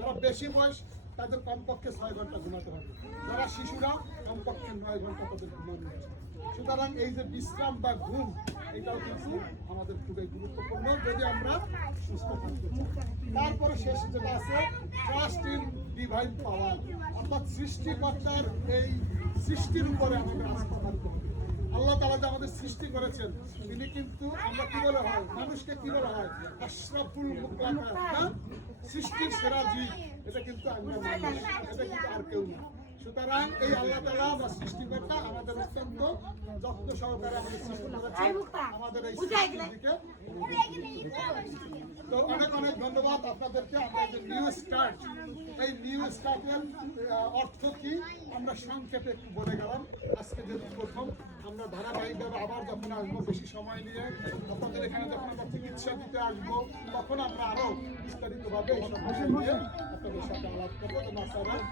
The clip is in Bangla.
যারা বেশি বয়স তাদের কমপক্ষে 6 ঘন্টা ঘুমাতে হবে, যারা শিশুরা কমপক্ষে 9 ঘন্টা তাদের ঘুমানো উচিত। সুতরাং এই যে বিশ্রাম বা ঘুম, এটাও কিন্তু আমাদের খুবই গুরুত্বপূর্ণ যদি আমরা সুস্থ থাকতে চাই। তারপরে শেষ যেটা আছে, ট্রাস্ট ইন ডিভাইন পাওয়ার, অর্থাৎ সৃষ্টিকর্তার এই সৃষ্টির উপরে আমাদের আস্থা রাখতে হবে। আল্লাহ তাআলা যে আমাদের সৃষ্টি করেছেন, তিনি কিন্তু আমরা কি বলা হয়, মানুষকে কি বলা হয়, আশরাফুল মুখলাকাত, না? সৃষ্টির সেরা জীব, এটা কিন্তু আমরা মানুষ, এটা কিন্তু আর কেউ না। সুতরাং এই আল্লাহ তাআলা বা সৃষ্টিকর্তা আমাদের অত্যন্ত যত্ন সহকারে আমাদের সৃষ্টি করেছেন, আমাদের এই সৃষ্টির দিকে। তো অনেক অনেক ধন্যবাদ আপনাদেরকে। আমরা যে নিউ স্টার্ট, এই নিউ স্টার্টের অর্থ কি আমরা সংক্ষেপে একটু বলে গেলাম। আজকে যেহেতু প্রথম, আমরা ধারাবাহিকভাবে আবার যখন আসবো বেশি সময় নিয়ে, আপনাদের এখানে যখন আমরা চিকিৎসা দিতে আসবো, তখন আমরা আরো বিস্তারিতভাবে এই সব বিষয় নিয়ে আপনাদের সাথে আলাপ করবো।